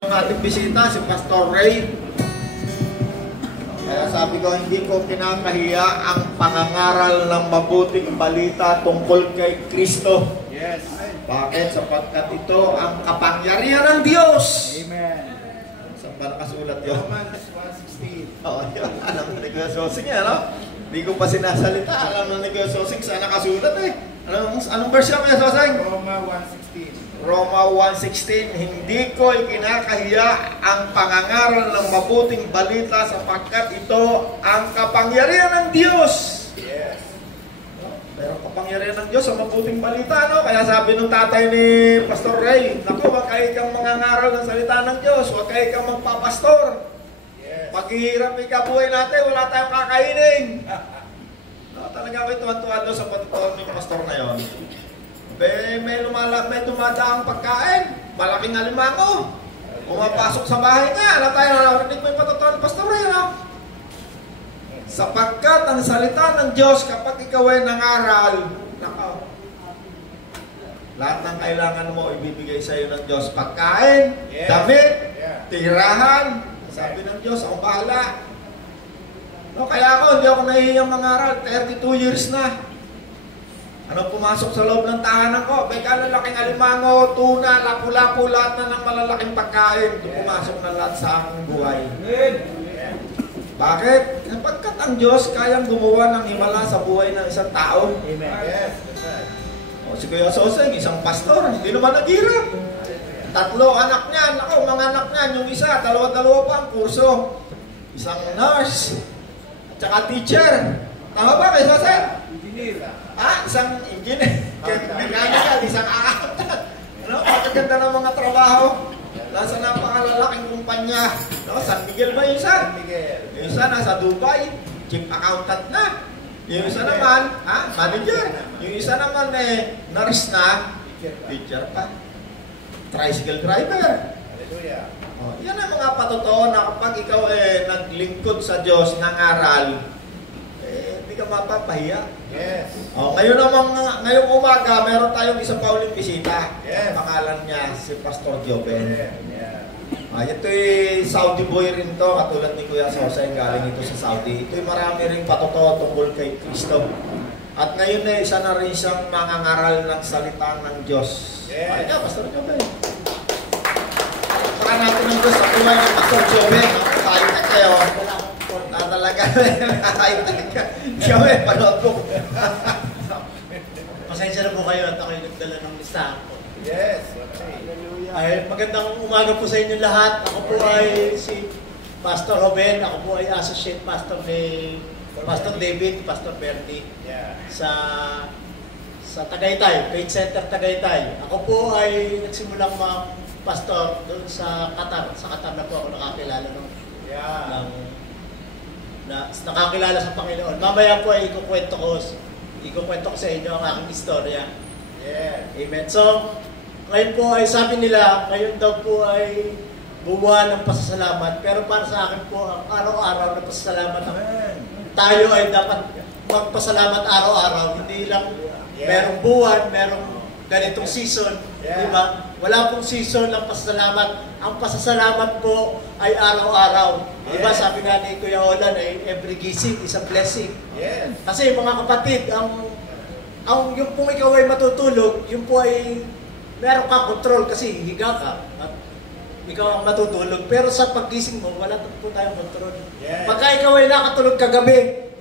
Ang ating bisita, si Pastor Ray. Kaya sabi ko, hindi ko kinakahiya ang pangangaral ng mabuting balita tungkol kay Kristo. Yes. Bakit? Sapagkat ito ang kapangyarihan ng Diyos. Amen. Saan ba nakasulat yun? Romans 1:16. Oo, yun. Alam na ni Kuya Sosing yan, no? Hindi ko pa sinasalita. Alam na ni Kuya Sosing saan nakasulat eh. Anong verse yan, Kuya Sosing? Roma 1:16. Roma 1:16, hindi ko ikinakahiya ang pangangaral ng mabuting balita sapagkat ito ang kapangyarihan ng Diyos. Yes. Pero kapangyarihan ng Diyos ang mabuting balita, no? Kaya sabi nung tatay ni Pastor Ray, naku, wag kayo kang mangangaral ng salita ng Diyos, wag kayo kang magpapastor. Yes. Paghihirap ikabuhay natin, wala tayong kakainin. No, talaga ako tuwan-tuwa doon sa patutuan ng pastor na yon. May dumadaang pagkain, malaking alimango. Pumapasok sa bahay niya, alam tayo, narinig mo yung patutuan ng pastor Ray, no? Sapagkat ang salita ng Diyos, kapag ikaw ay nangaral, nako, lahat ng kailangan mo ibibigay sa iyo ng Diyos. Pagkain, Yes. damit, Yeah. tirahan. Sabi ng Diyos, ako bahala. No, kaya ako, hindi ako nahihiyang mangaral. 32 years na. Ano pumasok sa loob ng tahanan ko? May kalalaking alimango, tuna, lapu-lapu, lahat na ng malalaking pagkain. Ito pumasok na lahat sa aking buhay. Bakit? Sapagkat ang Diyos kayang gumawa ng himala sa buhay ng isang tao. Amen. Yes. O, si Kuya Soseng, isang pastor, hindi naman naghirap. 3 anak niya, ako, mga anak niya, yung isa, dalawa pa ang kurso. Isang nurse, at saka teacher. Tama ba, Kuya Soseng? Engineer. Isang engineer, mechanical, isang accountant. Ano, magaganda ng mga trabaho. Nasa napakalalaking kumpanya. No, San Miguel ba yung isa? Miguel. Yung isa nasa Dubai, chief accountant na. Yung isa naman, manager. Yung isa naman nurse na, teacher pa. Tricycle driver. Hallelujah. Yan ang mga patotoo na kapag ikaw naglingkod sa Diyos ng aral, hindi ka mapapahiya. Yes. Ngayong umaga, meron tayong isang pauling bisita. Yes. Pangalan niya si Pastor Joven. Yeah. Ito'y Saudi boy rin to, katulad ni Kuya Sosay, galing ito sa Saudi. Ito'y marami rin patotoo tungkol kay Kristo. At ngayon isa na rin siyang mangangaral ng salita ng Diyos. Yes. Kaya, Pastor Joven. Saka natin ng Diyos sa buhay ni Pastor Joven. Tayo na kayo. Talaga. Joven, panood po. Pasensya na po kayo at ako'y nagdala ng listahan ko. Yes. Okay. Ay, magandang umaga po sa inyo lahat. Ako po ay si Pastor Joven. Ako po ay Associate Pastor ni Pastor David, Pastor Bernie Yeah. sa Tagaytay, Faith Center Tagaytay. Ako po ay nagsimulang pastor doon sa Qatar. Sa Qatar na po ako nakakilala Yeah. nakakilala sa Panginoon. Mamaya po ay ikukwento ko sa inyo ang aking istorya. Yeah. Amen. So, ngayon po ay sabi nila, ngayon daw po ay buwan ng pasasalamat. Pero para sa akin po, ang araw-araw na pasasalamat. Tayo ay dapat magpasalamat araw-araw. Hindi lang merong buwan, merong ganitong season. Yeah. Diba? Wala pong season ng pasasalamat. Ang pasasalamat po ay araw-araw. Diba? Yeah. Sabi nga ni Kuya Olan ay every gising is a blessing. Yes. Kasi mga kapatid, yung kung ikaw ay matutulog, yung po ay meron ka control kasi higa ka. At ikaw ang matutulog. Pero sa paggising mo, wala po tayong control. Yes. Pagka ikaw ay nakatulog kagabi,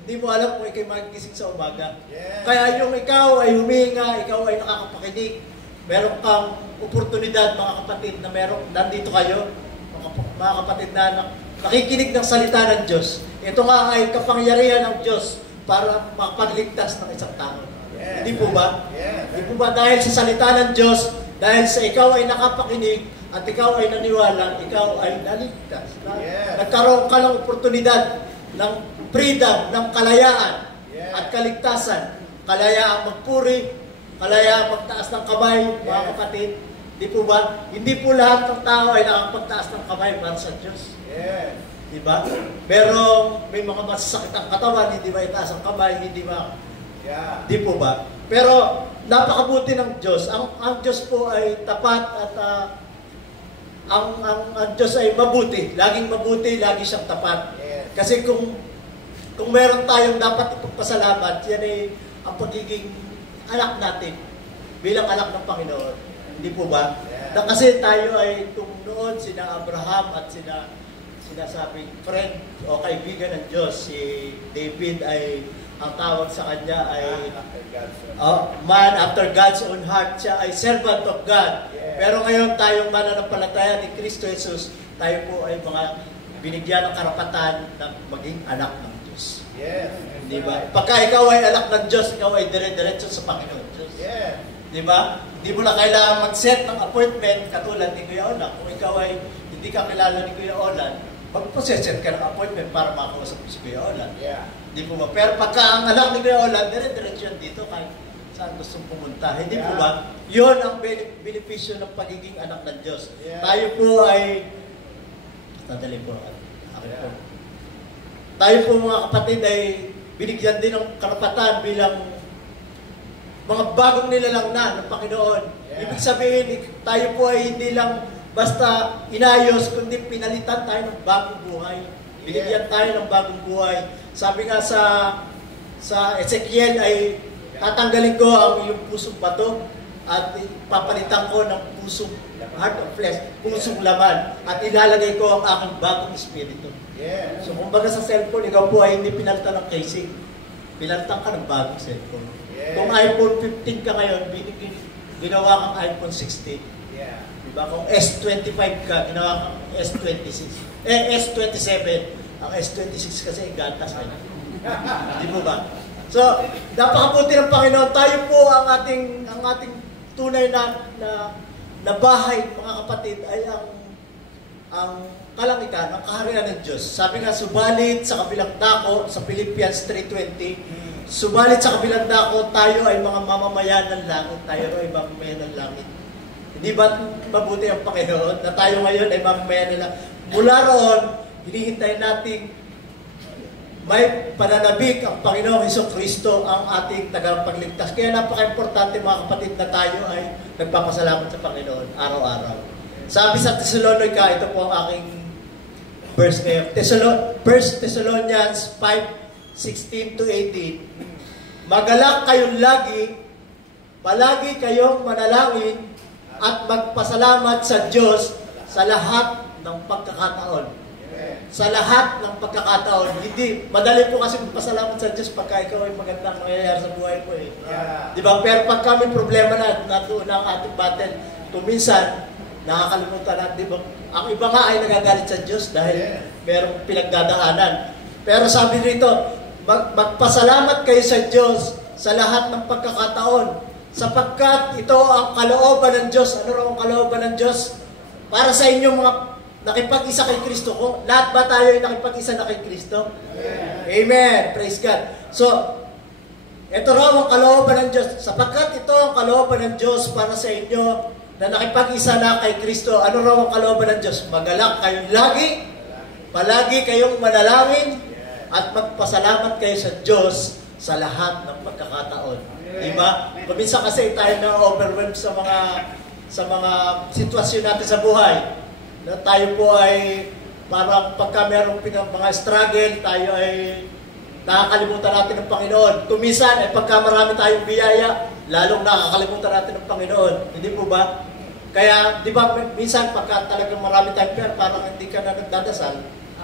hindi mo alam kung ikaw magigising sa umaga. Yes. Kaya yung ikaw ay huminga, ikaw ay nakakapakinig, meron kang oportunidad, mga kapatid, na nandito kayo, mga kapatid na nakikinig ng salita ng Diyos. Ito nga ay kapangyarihan ng Diyos para makapagligtas ng isang tao. Yes. Hindi po ba? Yes. Hindi po ba dahil sa salita ng Diyos, dahil sa ikaw ay nakapakinig at ikaw ay naniwala, ikaw ay naligtas. Yes. Nagkaroon ka ng oportunidad ng freedom, ng kalayaan Yes. at kaligtasan. Kalayaang magpuri, kalayaang magtaas ng kamay, mga Yes. kapatid. Hindi po ba? Hindi po lahat ng tao ay nakapagtaas ng kamay para sa Diyos. Yes. Di ba? Pero may mga masasakit ang katawan, hindi ba itaas ang kamay, hindi ba? Yeah. Di po ba? Pero napakabuti ng Diyos. Ang Diyos po ay tapat at ang Diyos ay mabuti. Laging mabuti, lagi siyang tapat. Yes. Kasi kung meron tayong dapat ipagpasalamat, yan ay ang pagiging anak natin bilang anak ng Panginoon. Hindi po ba? Yeah. Na kasi tayo ay kung noon sina Abraham at sinasabing friend o kaibigan ng Diyos, si David ay ang tawag sa kanya ay man after God's own heart. Siya ay servant of God. Yeah. Pero ngayon tayong mananampalataya ni Kristo Jesus, tayo po ay mga binigyan ng karapatan na maging anak ng Diyos. Yes. Di ba? Pagka ikaw ay anak ng Diyos, ikaw ay dire-diretso sa Panginoon Diyos. Yes. Di ba? Di mo na kailangan mag-set ng appointment katulad ni Kuya Olan. Kung ikaw ay hindi ka kilala ni Kuya Olan, mag-set ka ng appointment para makausap mo si Kuya Olan. Yeah. Di po ba? Pero pagka ang anak ni Kuya Olan, dire-diretso yan dito kahit saan gustong pumunta. Hindi po ba? Yun ang benepisyo ng pagiging anak ng Diyos. Yeah. Tayo po ay nadali po. Akin po. Tayo po mga kapatid ay binigyan din ng karapatan bilang mga bagong nilalang na ng Panginoon. Yeah. Ibig sabihin, tayo po ay hindi lang basta inayos, kundi pinalitan tayo ng bagong buhay. Binigyan tayo ng bagong buhay. Sabi nga sa Ezekiel ay tatanggalin ko ang iyong pusong bato at papalitan ko ng pusong heart of flesh, pusong laman, at ilalagay ko ang aking bagong espiritu. Yeah. So kumbaga sa cellphone, ikaw po ay hindi pinalitan ng casing. Pinalitan ka ng bagong cellphone. Yeah. Kung iPhone 15 ka ngayon, ginawa kang iPhone 16. Yeah. Diba? Kung S25 ka, ginawa kang S26. S27. Ang S26 kasi gatas na yun. Di po ba? So, napakabuti ng Panginoon. Tayo po ang ating tunay na bahay, mga kapatid, ay ang kalangitan, ang kaharian ng Diyos. Sabi nga, subalit sa kabilang dako, sa Philippians 3:20, subalit sa kabilang dako, tayo ay mga mamamayan ng langit. Tayo ay mamamayan ng langit. Hindi ba mabuti ang Panginoon na tayo ngayon ay mamamayan ng langit? Mula roon, hinihintay natin may pananabik ang Panginoong Hesukristo ang ating tagapagligtas. Kaya napaka-importante mga kapatid na tayo ay nagpapasalamat sa Panginoon araw-araw. Sabi sa Thessalonica, ito po ang aking verse ngayon. 1 Thessalonians 5:16-18. Magalak kayong lagi, palagi kayong manalangin at magpasalamat sa Diyos sa lahat ng pagkakataon. Sa lahat ng pagkakataon. Hindi, madali po kasi magpasalamat sa Diyos pagka ikaw ay magandang nangyayari sa buhay mo eh. Yeah. Di ba? Pero pag kami problema na doon ang ating battle, kuminsan, nakakalimutan natin, di ba? Ang iba nga ay nagagalit sa Diyos dahil merong pinagdadaanan. Pero sabi rito, magpasalamat kayo sa Diyos sa lahat ng pagkakataon sapagkat ito ang kalooban ng Diyos. Ano raw ang kalooban ng Diyos? Para sa inyong mga nakipag-isa kay Kristo. Kung lahat ba tayo ay nakipag-isa na kay Kristo? Amen. Praise God. So, ito raw ang kalooban ng Diyos. Sapagkat ito ang kalooban ng Diyos para sa inyo na nakipag-isa na kay Kristo. Ano raw ang kalooban ng Diyos? Magalak kayong lagi, palagi kayong manalangin, at magpasalamat kayo sa Diyos sa lahat ng pagkakataon. Diba? Paminsan kasi tayo na-overwhelmed sa mga sitwasyon natin sa buhay. Na tayo po ay parang pagka mayroong mga struggle, tayo ay nakakalimutan natin ng Panginoon. Tumisan ay pagka marami tayong biyaya, lalong nakakalimutan natin ng Panginoon. Hindi po ba? Kaya, di ba, minsan pagka talagang marami tayong pera, parang hindi ka na nagdadasal,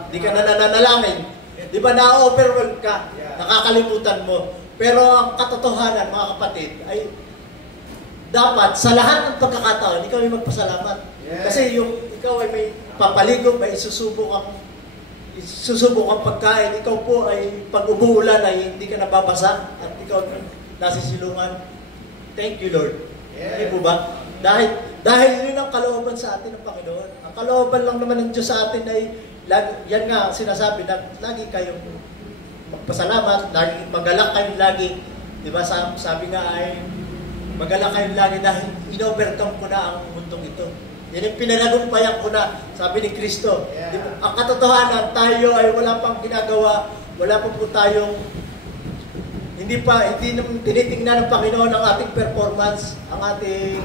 hindi ka na nananalangin. Di ba, na-overwhelm ka, nakakalimutan mo. Pero ang katotohanan, mga kapatid, ay dapat sa lahat ng pagkakataon, ikaw ay magpasalamat. Kasi yung ikaw ay may papaligog, may isusubok ang pagkain, ikaw po ay pag umuulan ay hindi ka nababasa at ikaw nasisilungan. Thank you, Lord. Hindi po ba? Dahil yun ang kalooban sa atin ng Panginoon. Ang kalooban lang naman ng Diyos sa atin ay, yan nga sinasabi na lagi kayong magpasalamat, lagi magalak kayong lagi. Diba sabi nga ay magalak kayong lagi dahil in-overcome ko na ang mundong ito. Yan yung pinanagumpayan ko na, sabi ni Kristo. Diba? Ang katotohanan, tayo ay wala pang ginagawa, wala pa po tayong hindi naman tinitingnan ng Panginoon ang ating performance, ang ating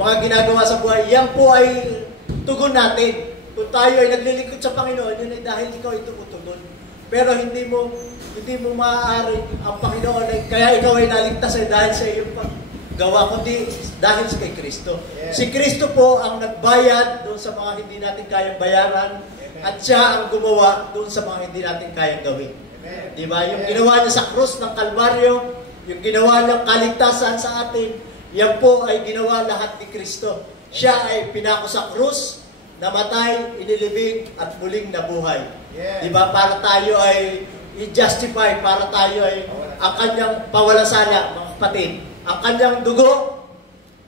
mga ginagawa sa buhay, yan po ay tugon natin. Kung tayo ay naglilingkod sa Panginoon, yun ay dahil ikaw ay tumutugon. Pero hindi mo maaari ang Panginoon ay, kaya ikaw ay naligtas ay dahil sa iyong paggawa, kundi dahil sa kay Kristo. Yeah. Si Kristo po ang nagbayad doon sa mga hindi natin kayang bayaran. Amen. At siya ang gumawa doon sa mga hindi natin kayang gawin. Amen. Di ba? Yung ginawa niya sa krus ng Kalbaryo, yung ginawa niyang kaligtasan sa atin, yan po ay ginawa lahat ni Kristo. Siya ay pinako sa krus, namatay, inilibing, at muling nabuhay. Yeah. Di ba? Para tayo ay i-justify, para tayo ay ang kanyang pawalasala, mga kapatid. Ang kanyang dugo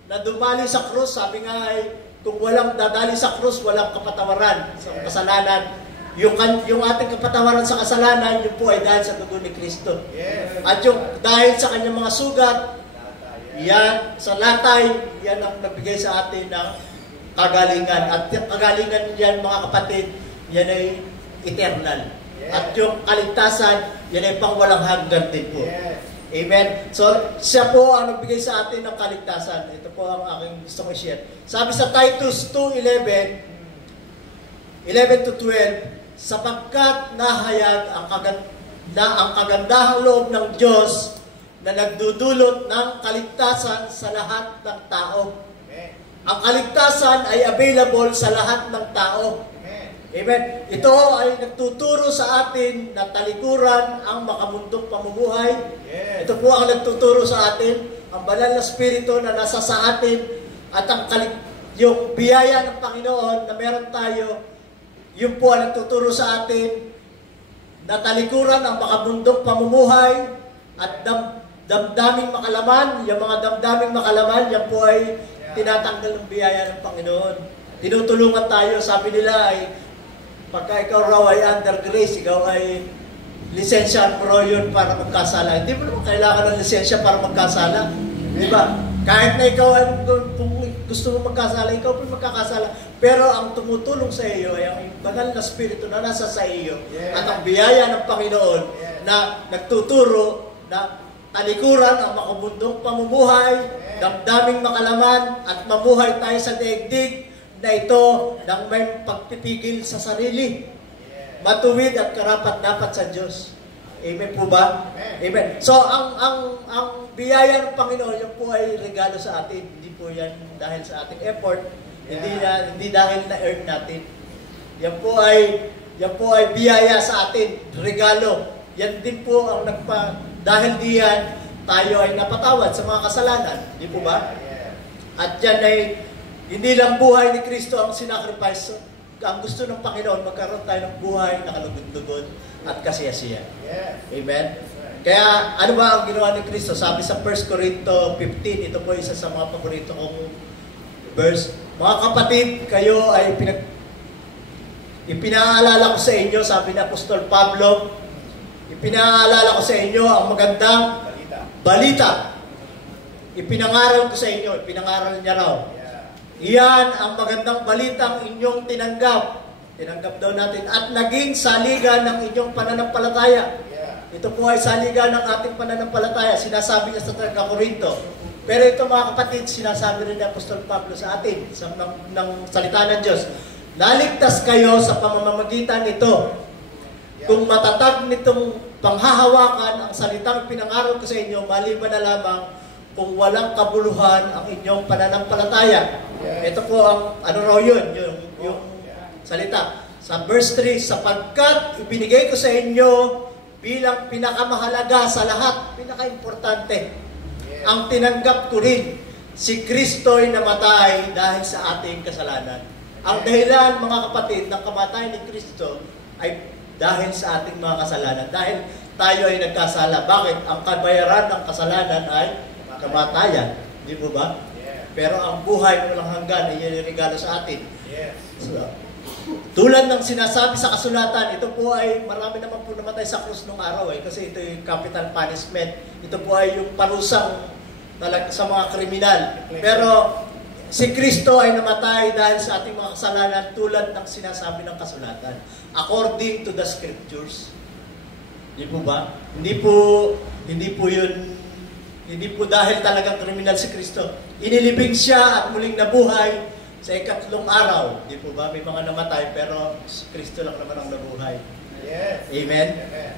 na dumali sa krus, sabi nga ay, kung walang dadali sa krus, walang kapatawaran sa kasalanan. Yung ating kapatawaran sa kasalanan, yun po ay dahil sa dugo ni Kristo. Yes. At yung dahil sa kanyang mga sugat, yan, sa latay, yan ang nagbigay sa atin ng kagalingan. At yung kagalingan yan, mga kapatid, yan ay eternal. Yes. At yung kaligtasan, yan ay pang walang hanggan din po. Yes. Amen. So, siya po ang nagbigay sa atin ng kaligtasan. Ito po ang aking gusto kong share. Sabi sa Titus 2:11-12, sapagkat nahayag ang kagandahang loob ng Diyos na nagdudulot ng kaligtasan sa lahat ng tao. Amen. Ang kaligtasan ay available sa lahat ng tao. Amen. Amen. Ito ay nagtuturo sa atin na talikuran ang makamundong pamumuhay. Yes. Ito po ang nagtuturo sa atin, ang banal na spirito na nasa sa atin at yung biyaya ng Panginoon na meron tayo, yun po ang nagtuturo sa atin na talikuran ang makamundong pamumuhay at damdaming makalaman. Yung mga damdaming makalaman, yan po ay tinatanggal ng biyaya ng Panginoon. Tinutulungan tayo, sabi nila ay pagka ikaw raw ay under grace, ikaw ay lisensya mo raw yun para magkasala. Hindi mo naman kailangan ng lisensya para magkasala. Di ba? Kahit na ikaw ay, kung gusto mo magkasala, ikaw po magkakasala. Pero ang tumutulong sa iyo ay ang banal na spirito na nasa sa iyo. Yeah. At ang biyaya ng Panginoon na nagtuturo na talikuran ang makamundong pamumuhay, damdaming makalaman, at mamuhay tayo sa daigdig na ito ng may pagpipigil sa sarili, matuwid at karapat-dapat sa Diyos. Amen po ba? Amen. So, ang biyaya ng Panginoon, yan po ay regalo sa atin. Hindi po yan dahil sa ating effort, hindi dahil na-earn natin. Yan po ay biyaya sa atin, regalo. Yan din po ang dahil diyan, tayo ay napatawad sa mga kasalanan. Hindi po ba? At yan ay hindi lang buhay ni Kristo ang sinakripice. Ang gusto ng Panginoon, magkaroon tayo ng buhay na kalugod-lugod at kasiyasiya. Yes. Amen? Kaya, ano ba ang ginawa ni Kristo? Sabi sa 1 Corinto 15, ito po isa sa mga paborito kong verse. Mga kapatid, kayo ay ipinaalala ko sa inyo, sabi ni Apostol Pablo, ipinaalala ko sa inyo ang magandang balita. Ipinangaral ko sa inyo, ipinangaral niya raw. Iyan ang magandang balitang inyong tinanggap. Tinanggap daw natin. At naging saligan ng inyong pananampalataya. Ito po ay saligan ng ating pananampalataya. Sinasabi niya sa Corinto. Pero ito mga kapatid, sinasabi rin ni Apostol Pablo sa atin, ng salita ng Diyos. Naligtas kayo sa pamamagitan nito. Kung matatag nitong panghahawakan ang salitang pinangaral ko sa inyo, maliban na lamang kung walang kabuluhan ang inyong pananampalataya. Ito po ang, ano raw yun, yung salita. Sa verse 3, sapagkat ibinigay ko sa inyo bilang pinakamahalaga sa lahat, pinaka-importante, ang tinanggap ko rin, si Kristo'y namatay dahil sa ating kasalanan. Ang dahilan, mga kapatid, ng kamatayan ni Kristo ay dahil sa ating mga kasalanan. Dahil tayo ay nagkasala. Bakit? Ang kabayaran ng kasalanan ay kamatayan. Di mo ba? Pero ang buhay walang hanggan ay regalo sa atin. So, tulad ng sinasabi sa kasulatan, ito po ay marami naman po namatay sa krus nung araw kasi ito yung capital punishment. Ito po ay yung parusang sa mga kriminal. Pero si Kristo ay namatay dahil sa ating mga kasalanan tulad ng sinasabi ng kasulatan. According to the scriptures. Hindi po ba? Hindi po Hindi po dahil talagang kriminal si Kristo. Inilibing siya at muling nabuhay sa ikatlong araw. Di po ba? May mga namatay pero si Kristo lang naman ang nabuhay. Yes. Amen? Amen.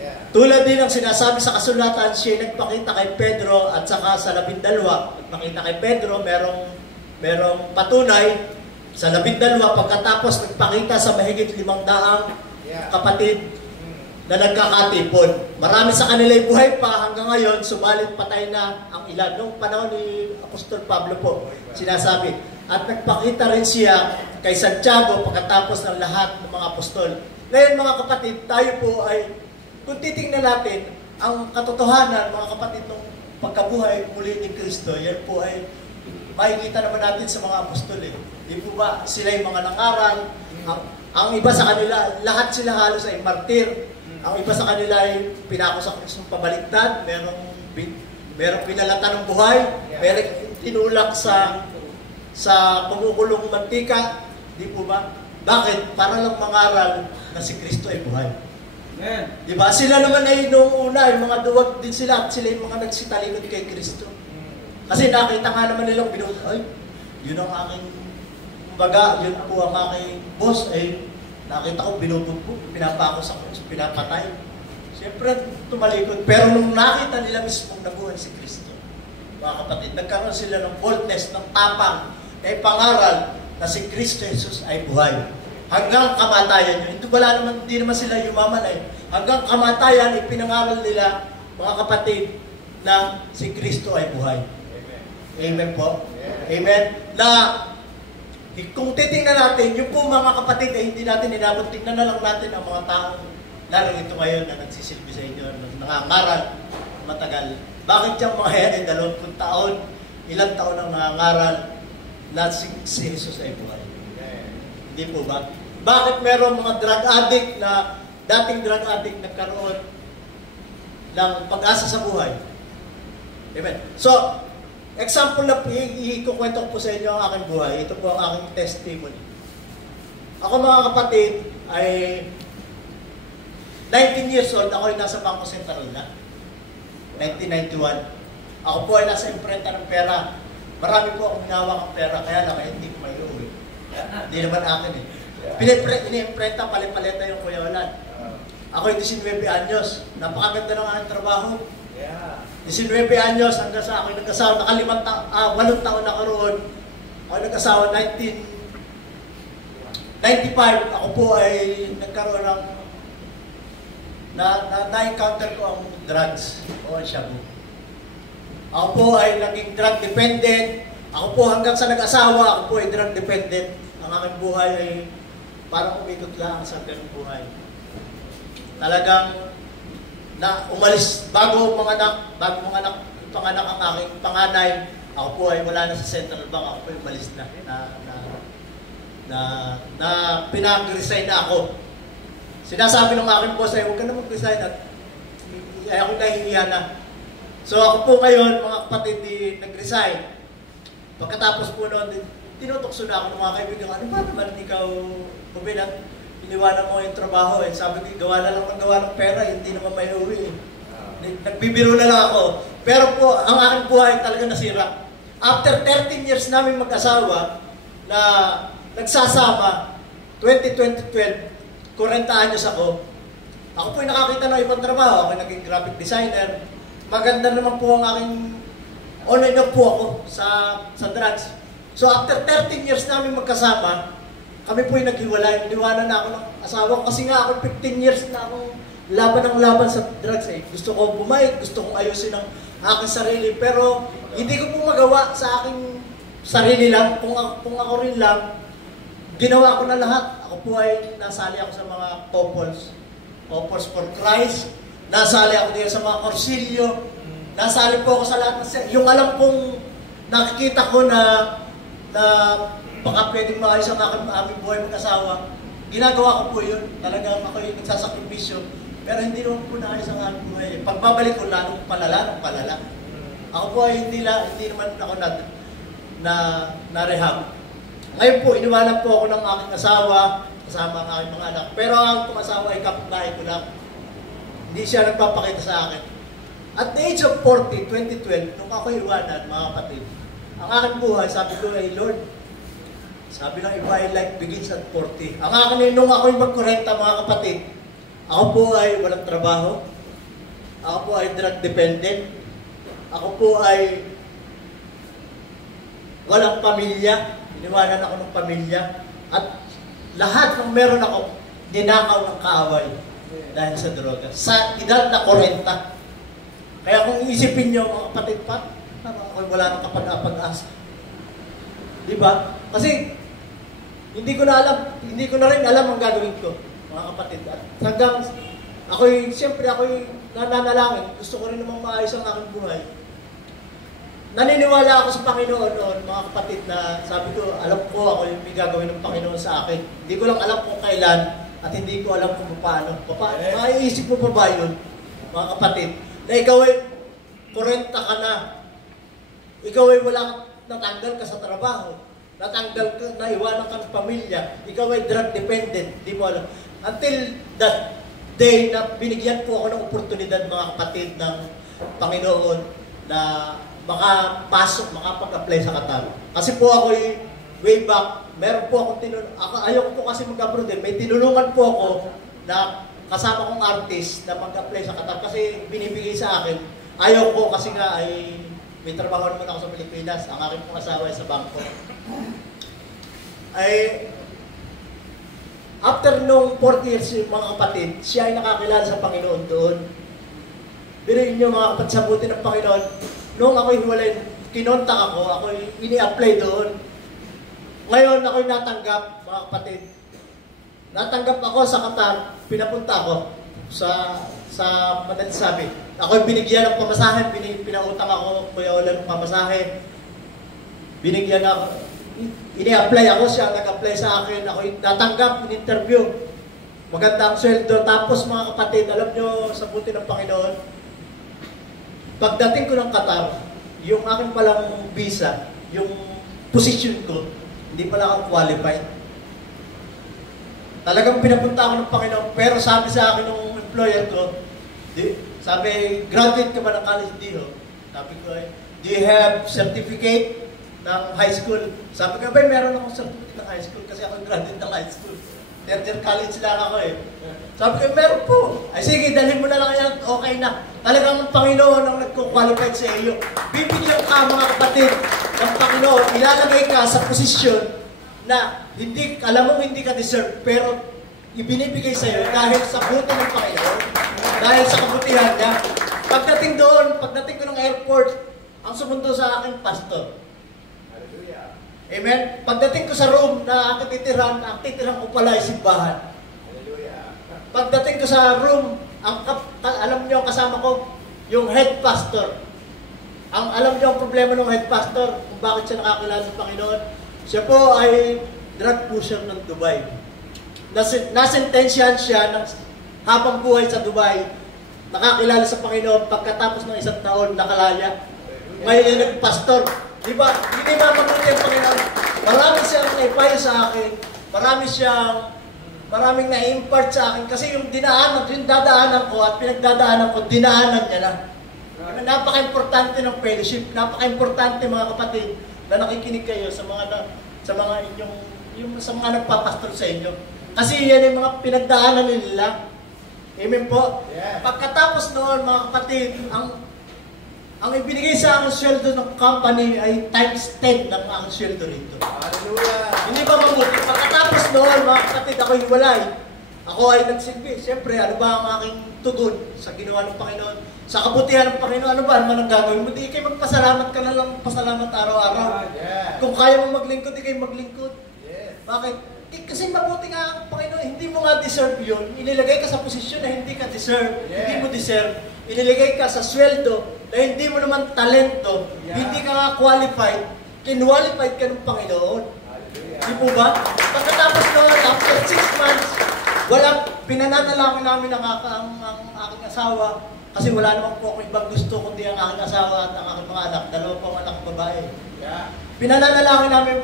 Yeah. Tulad din ang sinasabi sa kasulatan, siya nagpakita kay Pedro at saka sa 12. Nagpakita kay Pedro, merong patunay sa 12 pagkatapos nagpakita sa mahigit 500 kapatid na nagkakatipon. Marami sa kanila ay buhay pa hanggang ngayon, subalit patay na ang ilan. Noong panahon ni Apostol Pablo po, sinasabi. At nagpakita rin siya kay Santiago pagkatapos ng lahat ng mga apostol. Ngayon mga kapatid, tayo po ay, kung titingnan natin, ang katotohanan, mga kapatid, ng pagkabuhay muli ni Kristo, yan po ay makikita naman natin sa mga apostol. Di po ba, sila yung mga nangaral, ang iba sa kanila, lahat sila halos ay martir. Ang iba sa kanila ay pinako sa Kristong pabaliktad, merong pinalatan ng buhay, merong tinulak sa kumukulong mantika, di po ba? Bakit? Para lang mangaral na si Kristo ay buhay. Amen. Di ba? Sila naman ay noong una, yung mga duwag din sila, at sila yung mga nagsitalikod kay Kristo. Kasi nakita nga naman nilang ay, yun ang aking, kumbaga, yun po ang aking boss, ay nakita ko binubugbog, pinapako sa krus, pinapatay. Siyempre, tumalikod. Pero nung nakita nila mismong nabuhay si Kristo, mga kapatid, nagkaroon sila ng boldness, ng tapang, na ipangaral na si Kristo Jesus ay buhay. Hanggang kamatayan yun. Hindi naman sila yumaman ay. Hanggang kamatayan, ipinangaral nila, mga kapatid, na si Kristo ay buhay. Amen. Amen po. Yeah. Amen. Na, kung titingnan natin, yung po mga kapatid ay hindi natin inabot, tingnan na lang natin ang mga taong, lalo ito ngayon na nagsisilbi sa inyo, nangangaral, matagal. Bakit yung mga yan ay 20 taon, ilang taon ang nangangaral, na si Jesus ay buhay? Hindi po ba? Bakit meron mga drug addict na dating drug addict nagkaroon ng pag-asa sa buhay? Amen. So, example na ikukwento ko po sa inyo ang aking buhay. Ito po ang aking testimony. Ako mga kapatid ay 19 years old. Ako ay nasa Bangko Sentral na. 1991. Ako po ay nasa imprenta ng pera. Marami po akong hinawak ng pera. Kaya lang hindi ko may uuwi. Hindi naman akin eh. Ini-imprenta, palit-palita yung Kuya Olan. Ako ay 19 anyos. Napakaganda ng aking trabaho. Yeah. 19 anyos hanggang sa akin nagkasawa. 8 taon na karoon. Ako nagkasawa 1995. Ako po ay nagkaroon ng na-encounter ko ang drugs o ang shabu. Ako po ay naging drug dependent. Ako po hanggang sa nag-asawa, ako po ay drug dependent. Ang aking buhay ay parang umikot lang sa ganung buhay. Talagang na umalis bago panganak ang aking panganay, ako po ay wala na sa Central Bank, ako po ay umalis na pinag-resign na ako. Sinasabi ng aking boss ay huwag ka na mag-resign at ay ako nahihiya na. So ako po ngayon, mga kapatid, nag-resign. Pagkatapos po noon, tinutokso na ako ng mga kaibigan, ano ba naman ikaw, Bubinat, iniwanan mo yung trabaho eh. Sabi ko, gawa na lang ng gawa ng pera, hindi naman may uwi eh. Nagbibiro na lang ako. Pero po, ang aking buhay talaga nasira. After 13 years namin mag-asawa, na nagsasama, 2012, 40 anyos ako. Ako po yung nakakita ng ibang trabaho. Ako naging graphic designer. Maganda naman po ang aking on and off po ako sa drugs. So after 13 years namin magkasama, kami po yung naghiwalay. Iniwanan na ako ng asawa ko kasi nga ako 15 years na akong laban sa drugs eh. Gusto ko bumalik, gusto kong ayusin ang aking sarili. Pero hindi ko po magawa sa aking sarili lang. Kung ako rin lang, ginawa ko na lahat. Ako po ay nasali ako sa mga couples for Christ. Nasali ako din sa mga korsilyo. Nasali po ako sa lahat ng yung alam kong nakikita ko na baka pwedeng maayos ang aming buhay mag-asawa. Ginagawa ko po yun. Talagang ako yung nagsasakripisyo. Pero hindi naman po naayos ang aming buhay. Pagbabalik ko, lalong palala. Ako po ay hindi naman ako na-rehab. Ngayon po, iniwanan po ako ng aking asawa, kasama ang aking mga anak. Pero ang aking asawa ay kapitbahay ko lang. Hindi siya nagpapakita sa akin. At the age of 40, 2012, nung ako iwanan, mga kapatid, ang aking buhay, sabi ko ay Lord, sabi ng iba ay life begins at 40. Ang akin, nung ako'y mag-40, mga kapatid, ako po ay walang trabaho, ako po ay drug dependent, ako po ay walang pamilya, iniwanan ako ng pamilya, at lahat ng meron ako, ninakaw ng kaaway dahil sa droga. Sa edad na 40. Kaya kung iisipin nyo, mga kapatid pa, ako wala nang kapag-asa. Diba? Kasi, hindi ko na rin alam ang gagawin ko, mga kapatid. At hanggang, siyempre ako'y nananalangin, gusto ko rin namang maayos ang aking buhay. Naniniwala ako sa Panginoon noon, mga kapatid, na sabi ko, alam ko ako yung may gagawin ng Panginoon sa akin. Hindi ko lang alam kung kailan at hindi ko alam kung paano. Maiisip mo pa ba yun, mga kapatid, na ikaw ay 40 ka na, ikaw ay wala, natanggal ka sa trabaho, natanggal ka, naiwanan ka ng pamilya, ikaw ay drug dependent, di mo alam. Until that day na binigyan po ako ng oportunidad, mga kapatid, ng Panginoon na makapag-apply sa Qatar. Kasi po ako way back, meron po akong ayoko po kasi mag-abroad may tinulungan po ako na kasama kong artist na mag-apply sa Qatar kasi binibigay sa akin. Ayaw ko kasi nga ay may trabaho naman ako sa Pilipinas. Ang aking pong asawa ay sa bangko. Ay, after nung 40 years yung mga kapatid, siya ay nakakilala sa Panginoon doon. Biruin nyo mga kapatid, sa buti ng Panginoon, noong ako'y hiwalay, kinontak ako, ako'y ini-apply doon. Ngayon, ako'y natanggap, mga kapatid. Natanggap ako sa Qatar, pinapunta ako sa madaling sabi. Ako'y binigyan ng pamasahe, pinautang ako, Kuya Ola ng pamasahe. Binigyan ako, ini-apply ako, siya nag-apply sa akin, ako'y natanggap, in-interview. Maganda ang sweldo. Tapos mga kapatid, alam nyo, sa buti ng Panginoon, pagdating ko ng Qatar, yung aking palang visa, yung position ko, hindi pala ako qualified. Talagang pinapunta ako ng Panginoon, pero sabi sa akin ng employer ko, sabi, graduate ka ba ng college? Di ho. Sabi ko, do you have certificate ng high school? Sabi ko, meron akong certificate ng high school kasi ako graduate ng high school. Third year college lang ako Sabi ko, meron po. Ay sige, dalhin mo na lang yan, okay na. Talagang ang Panginoon ang nagko-qualified sa iyo. Bibigyan ka, mga kapatid, ng Panginoon, ilalagay ka sa posisyon na alam mo hindi ka deserve, pero ibinibigay sa iyo dahil sa buti ng Panginoon, dahil sa kabutihan niya. Pagdating ko ng airport, ang sumundo sa akin, pastor. Hallelujah. Amen? Pagdating ko sa room na ang titiran ko pala ay simbahan. Hallelujah. Pagdating ko sa room, alam niyo kasama ko, yung head pastor. Alam niyo ang problema ng head pastor, kung bakit siya nakakilala sa Panginoon. Siya po ay drug pusher ng Dubai. Nasentensyahan siya ng habang buhay sa Dubai, nakakilala sa Panginoon, pagkatapos ng 1 taon, nakalaya. Ngayon nagpastor. Di ba? Hindi mapabuti ang Panginoon. Marami siyang naipayo sa akin. Maraming na-impart sa akin. Kasi yung dadaanan ko at pinagdadaanan ko, dinaanan niya na. Napaka-importante ng fellowship. Napaka-importante, mga kapatid, na nakikinig kayo sa mga nagpapastor sa inyo. Kasi yan yung mga pinagdaanan nila. Amen po? Yeah. Pagkatapos noon, mga kapatid, ang ibinigay sa aking sweldo ng company ay times 10 ng aking sweldo rito. Hallelujah. Hindi ba mabuti? Pagkatapos noon, mga kapatid, ako hiwalay. Ako ay nagsilbi. Siyempre, ano ba ang aking tugon sa ginawa ng Panginoon? Sa kabutihan ng Panginoon, ano ba ang gagawin mo? Di kayo magpasalamat ka na lang, pasalamat araw-araw. Yeah. Kung kaya mo maglingkod, di kayo maglingkod. Yes. Bakit? Kasi mabuti nga ang Panginoon, hindi mo nga deserve yun. Inilagay ka sa posisyon na hindi ka deserve. Yeah. Hindi mo deserve. Inilagay ka sa sweldo na hindi mo naman talento. Yeah. Hindi ka nga qualified. Kinwalified ka ng Panginoon. Hallelujah. Di po ba? Pagkatapos noon, after 6 months, pinananalangin namin ang aking asawa. Kasi wala naman po akong ibang gusto kundi ang aking asawa at ang aking mga anak. 2 pong anak babae. Yeah. Pinananalangin namin.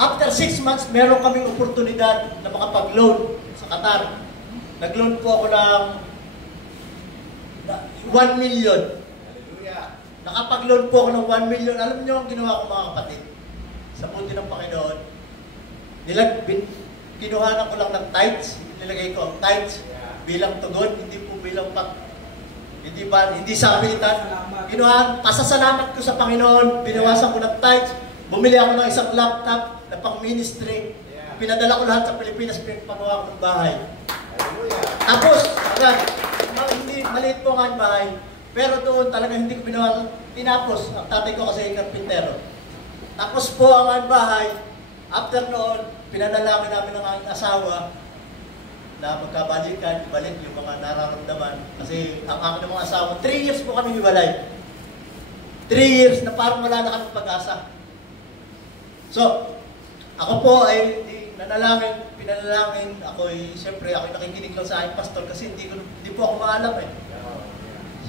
After 6 months, meron kaming oportunidad na makapag-loan sa Qatar. Nag-loan po ako ng 1 million. nakapag-loan po ako ng 1 million. Alam niyo ang ginawa ko mga kapatid? Sa buti ng Panginoon, kinuhanan ko lang ng tithes, nilagay ko ang tithes bilang tugon, hindi po bilang hindi sa pilitan. Kinuhanan, pasasalamat ko sa Panginoon, binawasan ko ng tithes, bumili ako ng isang laptop na pang ministry, pinadala ko lahat sa Pilipinas, pinapagawa ko ng bahay. Tapos, hindi maliit po nga ang bahay, pero doon talaga hindi ko binawasan. Tinapos, ang tatay ko kasi karpintero. Tapos po ang bahay, after noon, pinanalangin namin ng aking asawa na magkabalikan, balik yung mga nararamdaman. Kasi ang aking mga asawa, 3 years po kami hiwalay. 3 years na parang wala na kami pag-asa. So, ako po ay pinanalangin, siyempre ako nakikinig lang sa aking pastor kasi hindi po ako maalam eh.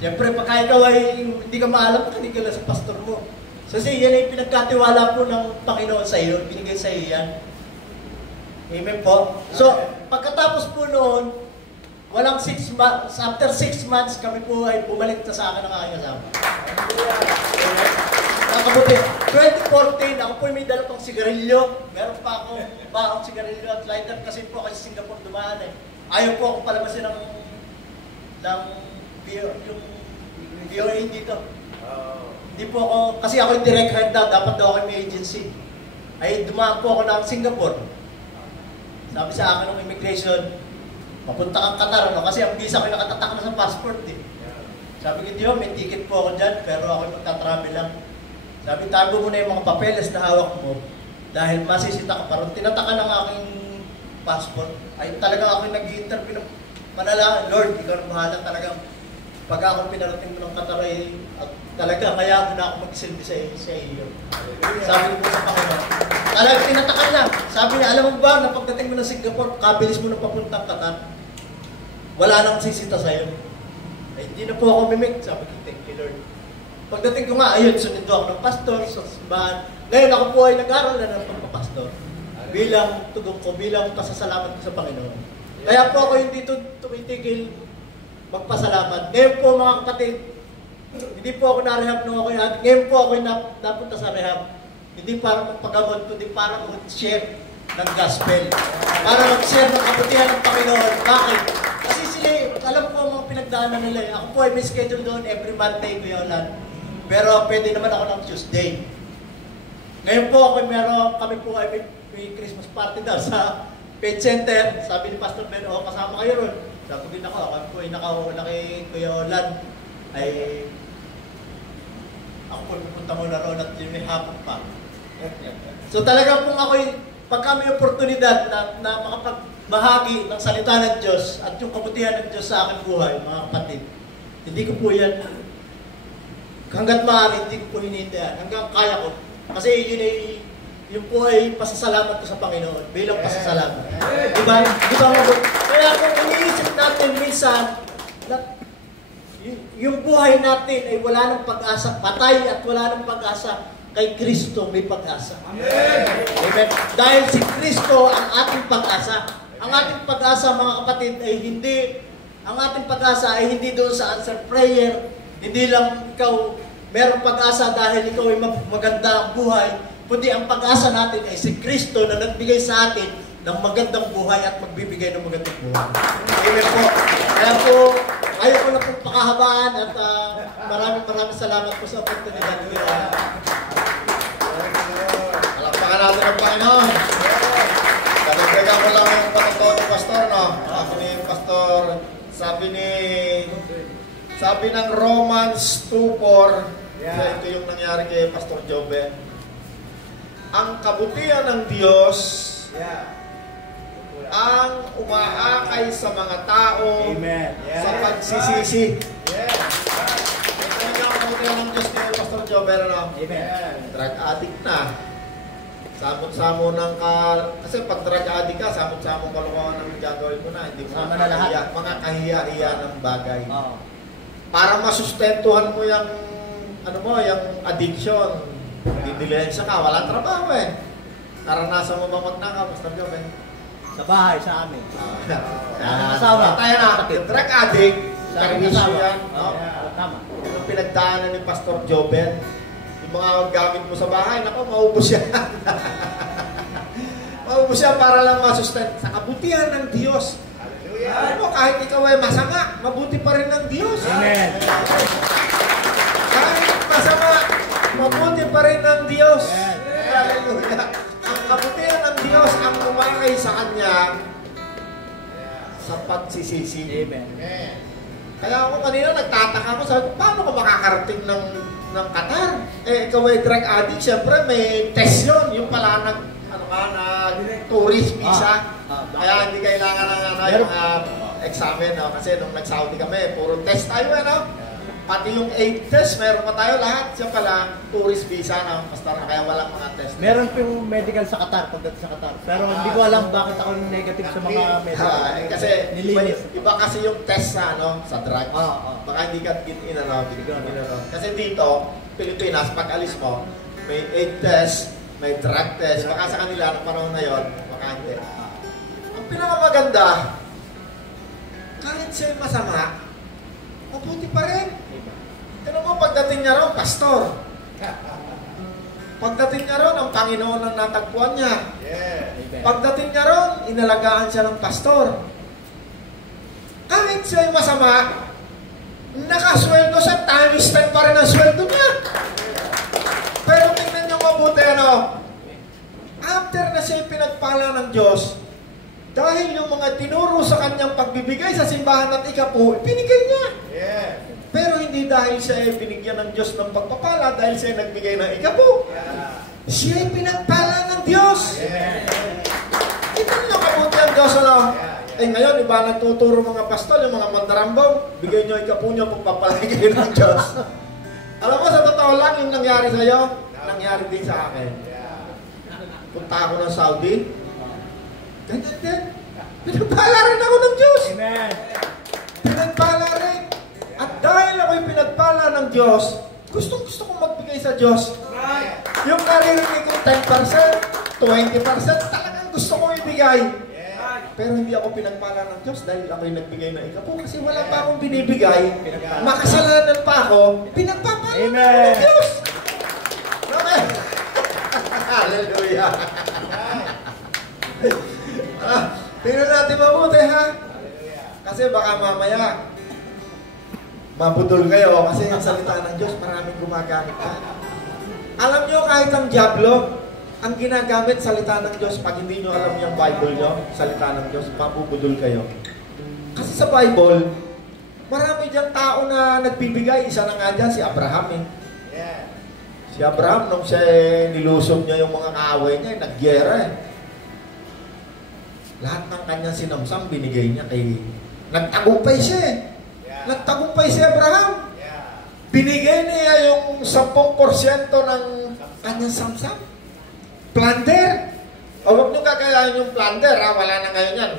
Siyempre, pagka ikaw ay hindi ka maalam, makinig ka lang sa pastor mo. Kasi yan ay pinagkatiwala po ng Panginoon sa iyo, binigay sa iyo yan. Amen po. So, pagkatapos po noon, walang 6 months, after 6 months, kami po ay bumalik na sa akin ng aking asawa. Nakabuti. 2014, ako po may dala pang sigarilyo. Meron pa akong baong sigarilyo at lighter kasi po kasi Singapore dumaan eh. Ayaw po akong palabasin ng yung VOA dito. Hindi po ako, kasi ako yung direct hire dapat daw ako may agency. Ay dumaan po ako ng Singapore. Sabi sa akin ng immigration, papunta kang Qatar, no? Kasi ang visa ko nakatatak na sa passport eh. Sabi ko, Diyo, may ticket po ako dyan, pero ako magta-travel lang. Sabi, tago mo na yung mga papeles na hawak mo dahil masisita ka parang tinataka ng aking passport. Ay talaga ako nag-i-interview ng manala, Lord, ikaw na bahala talaga. Pag ako pinarating mo ng Qatar ay talaga, kaya ako na ako mag-silbi sa iyo. Sabi ko po sa Panginoon. Talaga, tinatakan lang. Sabi niya, alam mo ba, na pagdating mo ng Singapore, kabilis mo na papuntang Qatar, wala nang sisita sa'yo. Ay, hindi na po ako mimik. Sabi ko, thank you, Lord. Pagdating ko nga, ayun, sunod ako ng pastor, sa simbahan. Ngayon, ako po ay nag-aral na ng pagpapastor. Bilang tugong ko, bilang pasasalamat ko sa Panginoon. Kaya po ako hindi tumitigil magpasalamat. Ngayon po, mga kapatid, hindi po ako na-rehab nung ako yan. Ngayon po ako napunta sa rehab. Hindi para magpagamot, kundi para mag-share ng gospel. Para mag-share ng kabutihan ng Panginoon. Bakit? Kasi sila, alam ko mga pinagdaanan nila. Ako po ay may schedule doon every Monday ko yun. Pero pwede naman ako ng Tuesday. Ngayon po, kami po ay may Christmas party daw sa Pet Center. Sabi ni Pastor Ben, kasama kayo ron. Sabi din ako po ay nakahula kay Kuya Olan. Ay ako po pupunta mo na ron at yun may hapon pa. So talaga pong ako, pagka may oportunidad na makapagbahagi ng salita ng Diyos at yung kabutihan ng Diyos sa aking buhay, mga kapatid, hindi ko po yan, hanggat maaari, hindi ko po hinindihan, hanggang kaya ko. Kasi yun po ay pasasalamat ko sa Panginoon, bilang pasasalamat. Diba? Diba mo? Kaya kung iniisip natin minsan, yung buhay natin ay wala ng pag-asa, patay at wala ng pag-asa, kay Kristo may pag-asa. Amen. Amen. Dahil si Kristo ang ating pag-asa. Ang ating pag-asa, mga kapatid, ang ating pag-asa ay hindi doon sa answer prayer. Hindi lang ikaw merong pag-asa dahil ikaw ay maganda ang buhay, kundi ang pag-asa natin ay si Kristo na nagbigay sa atin ng magandang buhay at magbibigay ng magandang buhay. Amen po. Kaya po, ayaw ko na pong pakahabaan at maraming salamat po sa oportunidad ko. Palakpakan natin ang Panginoon. Kadagdagan ko lang yung patotoo ni Pastor, no? Sabi ng Romans 2:4, ito yung nangyari kay Pastor Jobe. Ang kabutihan ng Diyos ang umaakay sa mga tao sa pagsisisi. Ito yung kabutihan ng Diyos kay Pastor Jobe, no? Drug addict na. Samot-samo ng kasi pag drug addict ka, samot-samo kalukuhan ng gagawin mo na. Hindi mo na lahat. Mga kahiya-hiya ng bagay. Para masustentuhan mo yung yung addiction. Didilensya ka, walang trabaho eh. Naranasan mo bang magnakaw, Pastor Jobe? Sa bahay, sa amin. Asawa. Tayo na, drug addict, perwisyo yan. Tama. Yung pinagdaanan ni Pastor Jobel, yung mga gamit mo sa bahay, nako, maubos yan. Maubos yan para lang masustain. Sa kabutihan ng Diyos. Hallelujah. Alam mo, kahit ikaw ay masama, mabuti pa rin ng Diyos. Amen. Kahit masama, mabuti pa rin ng Diyos. Amen. Hallelujah. Ang kabutihan ng Diyos ang umakay sa Kanya sa pagsisisi. Amen. Amen. Kaya ako kanina nagtataka ako, sabi ko, paano ka makakarating ng Qatar? Eh, ikaw ay drug addict, syempre may test yun. Yung pala tourist visa. Kaya hindi kailangan ng examen, no? Kasi nung nag-Saudi kami, puro test tayo, pati yung 8 test, meron pa tayo lahat. Siya pala, tourist visa, no? Pastor, kaya walang mga test. Meron po yung medical sa Qatar, pagdating sa Qatar. Pero hindi ko alam bakit ako yung negative sa mga medical. Kasi nilinis. iba kasi yung test sa drugs. Baka hindi ka inano. Kasi dito, Pilipinas, pag alis mo, may 8 test, may drug test. Baka sa kanila, ng panahon na yun, baka hindi. Ang pinakamaganda, kahit siya'y masama, mabuti pa rin. Tignan mo, pagdating niya ron, pastor. Pagdating niya ron, ang Panginoon ang natagpuan niya. Yeah. Pagdating niya ron, inalagaan siya ng pastor. Kahit siya'y masama, nakasweldo siya, times 10 pa rin ang sweldo niya. Pero tingnan niyo mabuti, after na siya pinagpala ng Diyos, dahil yung mga tinuro sa kanyang pagbibigay sa simbahan at ikapu, binigay niya. Yeah. Pero hindi dahil siya ay binigyan ng Diyos ng pagpapala, dahil siya ay nagbigay ng ikapu. Yeah. Siya ay pinagpala ng Diyos. Yeah. Ito niyo mabuti ang Diyos, Eh ngayon, iba nagtuturo mga pastol, yung mga mandarambong, bigay niyo ikapu niyo, pagpapalay kayo ng Diyos. Alam mo, sa totoo lang, yung nangyari sa'yo, nangyari din sa akin. Punta ako ng Saudi, ganyan din. Pinagpala rin ako ng Diyos. Amen. Pinagpala rin. At dahil ako'y pinagpala ng Diyos, gusto kong magbigay sa Diyos. Yung naririnig kong 10%, 20%, talagang gusto kong ibigay. Pero hindi ako pinagpala ng Diyos dahil ako'y nagbigay ng ikapu. Kasi wala pa akong binibigay. Makasalanan pa ako. Pinagpapala ng Diyos. Amen. Hallelujah. Tingnan natin mabuti, ha? Kasi baka mamaya mabudol kayo kasi ang salita ng Diyos maraming gumagamit pa. Alam nyo, kahit ang diablo, ang ginagamit salita ng Diyos, pag hindi nyo alam yung Bible nyo, salita ng Diyos, mabubudol kayo. Kasi sa Bible, marami diyang tao na nagbibigay. Isa na nga dyan, si Abraham, Yeah. Si Abraham, nung siya nilusob niya yung mga kaaway niya, nagyera Lahat ng kanyang sinamsam, binigay niya kay... Nagtagumpay siya Yeah. Nagtagumpay si Abraham. Yeah. Binigay niya yung 10% ng kanyang samsam. Plunder. O huwag niyo kakayahin yung plunder, ha? Wala na ngayon yan.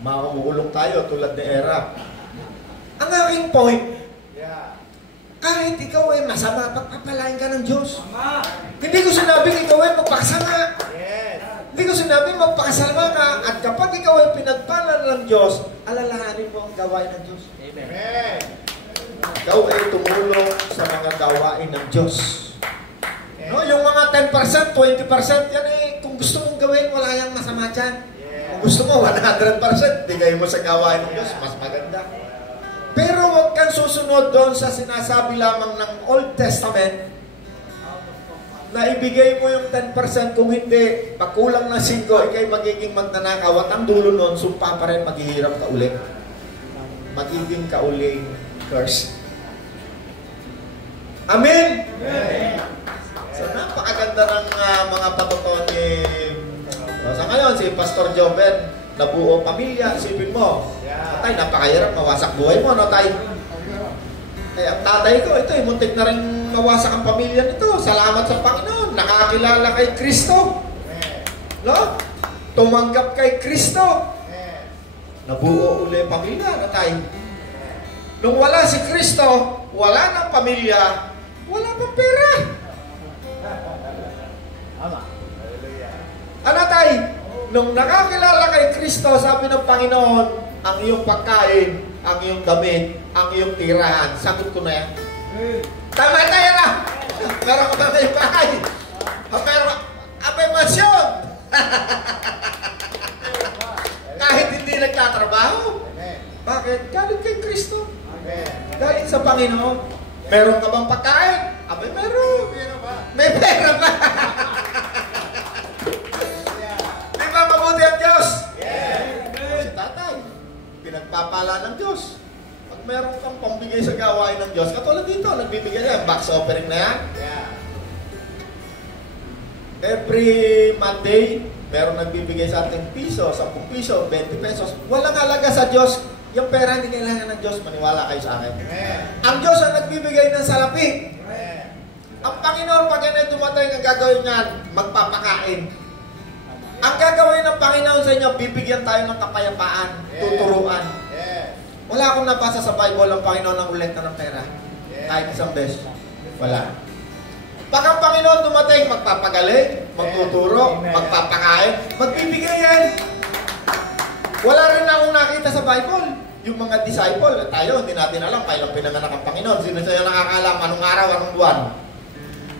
Makukulong tayo tulad ni Era. Ang aking point, Yeah. kahit ikaw ay masama, pagpapalain ka ng Diyos. Hindi ko sinabing ikaw ay magpakasama. Yes. Hindi ko sinabing magpakasama ka. At kapag ikaw ay pinagpala ng Diyos, alalahanin mo ang gawain ng Diyos. Amen. Ikaw ay tumulong sa mga gawain ng Diyos. No, yung mga 10%, 20%, yan kung gusto mong gawin, wala yang masama dyan. Kung gusto mo, 100%, bigay mo sa gawain ng Diyos, mas maganda. Pero huwag kang susunod doon sa sinasabi lamang ng Old Testament na ibigay mo yung 10%, kung hindi, pag kulang ng 5, ikay magiging magnanakaw at ang dulo nun, sumpa pa rin, maghihirap ka ulit. Magiging kauling curse. Amen? Amen. So, napakaganda ng mga patutuan ni... sa ngayon, si Pastor Joven, nabuo pamilya, isipin mo. Yeah. Tay, napakahirap, mawasak buhay mo, no, tay? Ang tatay ko, ito, muntik na rin mawasak ang pamilya nito. Salamat sa Panginoon, nakakilala kay Kristo. No? Tumanggap kay Kristo. Nabuo uli ang pamilya, no, tay? Nung wala si Kristo, wala ng pamilya, wala pang pera. Tama. Ano, tay? Nung nakakilala kay Kristo, sabi ng Panginoon, ang iyong pagkain, ang iyong damit, ang iyong tirahan. Sagot ko na yan. Tama tayo na! Meron ka ba kayo bahay? Meron abay masyon! Kahit hindi nagtatrabaho. Bakit? Galing kay Kristo. Galing sa Panginoon. Meron ka bang pagkain? Abay, meron. May pera ba? Di ba mabuti ang Diyos? Si tatay, pinagpapala ng Diyos. Pag meron kang pambigay sa gawain ng Diyos, katulad dito, nagbibigay yan. Box offering na yan. Every Monday, meron nagbibigay sa ating piso, 10 piso, 20 pesos. Walang halaga sa Diyos. Yung pera hindi kailangan ng Diyos. Maniwala kayo sa akin. Ang Diyos ang nagbibigay ng salapi. Ang Panginoon, pag yan ay dumating, ang gagawin niyan, magpapakain. Ang gagawin ng Panginoon sa inyo, bibigyan tayo ng kapayapaan, tuturuan. Wala akong nabasa sa Bible ang Panginoon ng ulekta ng pera. Kahit isang beses. Wala. Pag ang Panginoon dumating, magpapagaling, magtuturo, magpapakain, magbibigay yan. Wala rin akong nakita sa Bible. Yung mga disciple, tayo, hindi natin alam kailan pinanganak ang Panginoon. Sino sa'yo nakakalam, anong araw, anong buwan.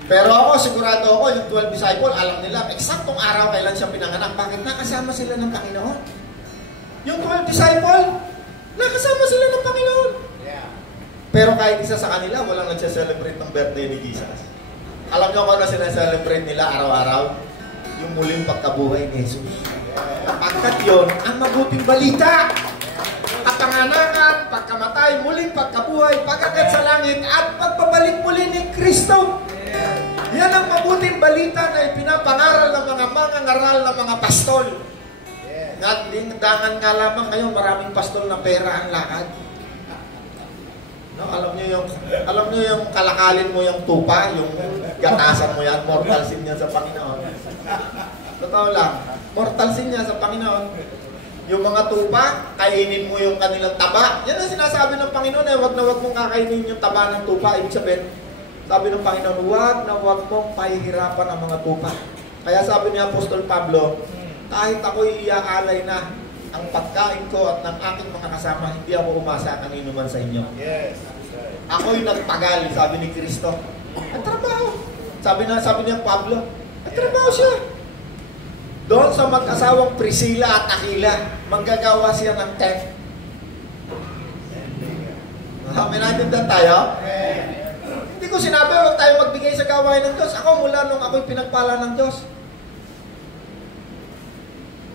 Pero ako, sigurado ako, yung 12 disciple, alam nila, eksaktong araw kailan siya pinanganak. Bakit? Nakasama sila ng Panginoon. Yung 12 disciple, nakasama sila ng Panginoon. Pero kahit isa sa kanila, walang nagsa-celebrate ng birthday ni Jesus. Alam niyo kung ano sinaselebrate nila araw-araw? Yung muling pagkabuhay ni Jesus. Kapagkat yun, ang mabuting balita. Kapanganakan, pagkamatay, muling pagkabuhay, pag-akyat sa langit, at pagpabalik muli ni Kristo. Yan ang mabuting balita na ipinapangaral ng mga mangangaral ng mga pastol. At dindangan nga lamang ngayon, maraming pastol na pera ang lakad. No, alam niyo yung kalakalin mo yung tupa, yung gatasan mo yan, mortal sin yan sa Panginoon. Totoo lang, mortal sin yan sa Panginoon. Yung mga tupa, kainin mo yung kanilang taba. Yan ang sinasabi ng Panginoon, wag na wag mong kakainin yung taba ng tupa. Ibig sabihin, sabi ng Panginoon, wag na wag mong pahihirapan ang mga tupa. Kaya sabi ni Apostol Pablo, kahit ako'y iaalay na ang pagkain ko at ng aking mga kasama, hindi ako umasa kanino man sa inyo. Ako'y nagpagal, sabi ni Kristo. At trabaho. Sabi niya Pablo, at trabaho siya. Doon sa mag-asawang Priscilla at Aquila, manggagawa siya ng tent. May natindan tayo? Hindi ko sinabi, huwag tayo magbigay sa gawain ng Diyos. Ako mula nung ako'y pinagpala ng Diyos,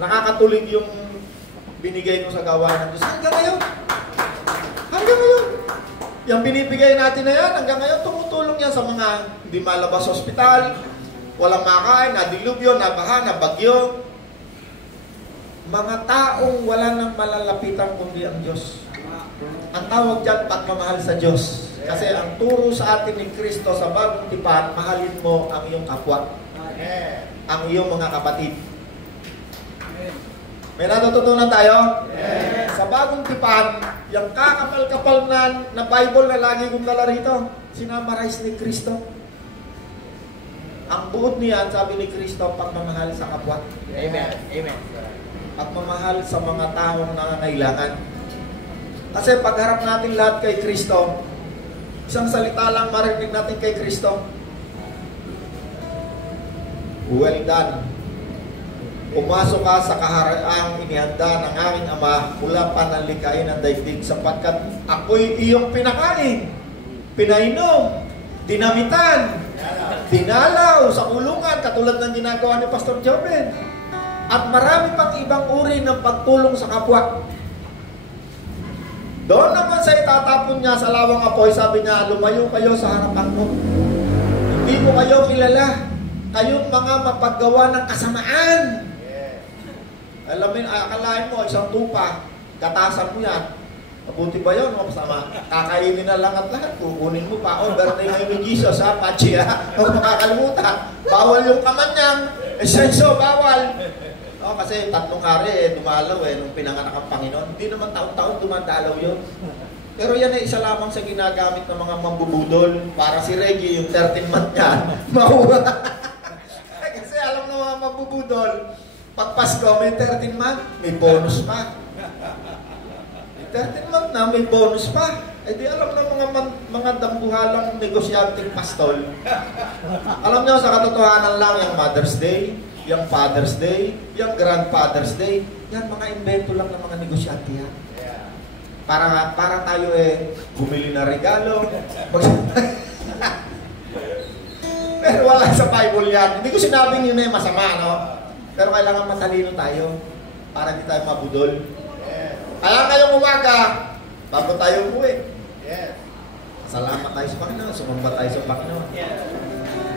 nakakatulig yung binigay ko sa gawain ng Diyos. Hanggang ngayon. Hanggang ngayon. Yung binibigay natin na yan, hanggang ngayon tumutulong yan sa mga hindi malabas sa ospital, walang makain, nadilubyo, nabaha, nabagyo. Mga taong wala nang malalapitan kundi ang Diyos. Ang tawag dyan, pagmamahal sa Diyos. Kasi ang turo sa atin ni Kristo sa bagong tipan, mahalin mo ang iyong kapwa. Ang iyong mga kapatid. May natututunan tayo? Sa bagong tipan, yung kakapal-kapal na Bible na lagi kong dala rito, sinamarize ni Kristo. Ang buod niyan, sabi ni Kristo, pagmamahal sa kapwa. Amen. Amen. Pagmamahal sa mga taong nangangailangan. Kasi pagharap natin lahat kay Kristo, isang salita lang marinig natin kay Kristo. Well done. Pumasok ka sa kahariang inihanda ng aking Ama mula pa ng likain ng daigdig sapagkat ako'y iyong pinakain, pinainom, dinamitan, dinalaw sa kulungan katulad ng ginagawa ni Pastor Joven. At marami pang ibang uri ng pagtulong sa kapwa. Doon naman sa itatapon niya sa lawang apoy, sabi niya, lumayo kayo sa harapan mo. Hindi ko kayo kilala. Kayong mga mapaggawa ng kasamaan. Alamin, akalain mo, isang tupa, gatasan mo yan. Mabuti ba yun? Masama. Kakainin na lang at lahat. Kukunin mo pa. Oh, birthday ngayon ni Jesus, ha? Pachi, ha? Huwag makakalimutan. Bawal yung kaman niyang. Esenso, bawal. Oh, kasi 3 hari, dumalaw nung pinanganak ang Panginoon. Hindi naman taon-taon dumadalaw yun. Pero yan ay isa lamang sa ginagamit ng mga mambubudol. Para si Reggie, yung 13 month niya, mahuha. Kasi alam ng mga mambubudol, pag Pasko, may 13 month, may bonus pa. May 13 month na, may bonus pa. Eh di alam ng mga dambuhalang negosyanteng pastol. Alam nyo, sa katotohanan lang, yung Mother's Day, yung Father's Day, yung Grandfather's Day, yan mga invento lang ng mga negosyante yan. Yeah. Para tayo bumili na regalo. Pero wala sa Bible yan. Hindi ko sinabing yun masama, no? Pero kailangan matalino tayo para di tayo mabudol. Yes. Kaya ngayong umaga, bago tayo umuwi, Yes. salamat tayo sa Panginoon, sumamba tayo sa Panginoon. Yeah.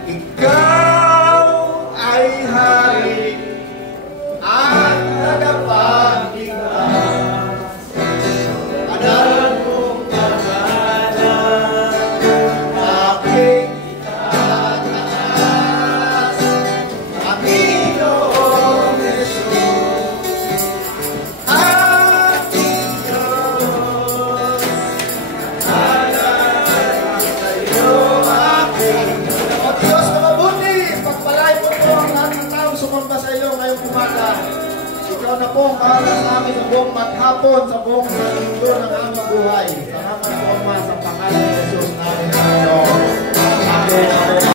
Ikaw ay hari at tagapagligtas. Analan mong pangalan, aking itataas. Panginoong Jesus, aking Diyos. Analan sa'yo, aking O Diyos na mabuti, pagpalain mo po ang lahat ng taong sumamba sa iyo ngayong umaga. Ikaw na po ang kahalan namin sa buong maghapon, sa buong linggo ng aming buhay. Salamat po, Ama, sa pangalan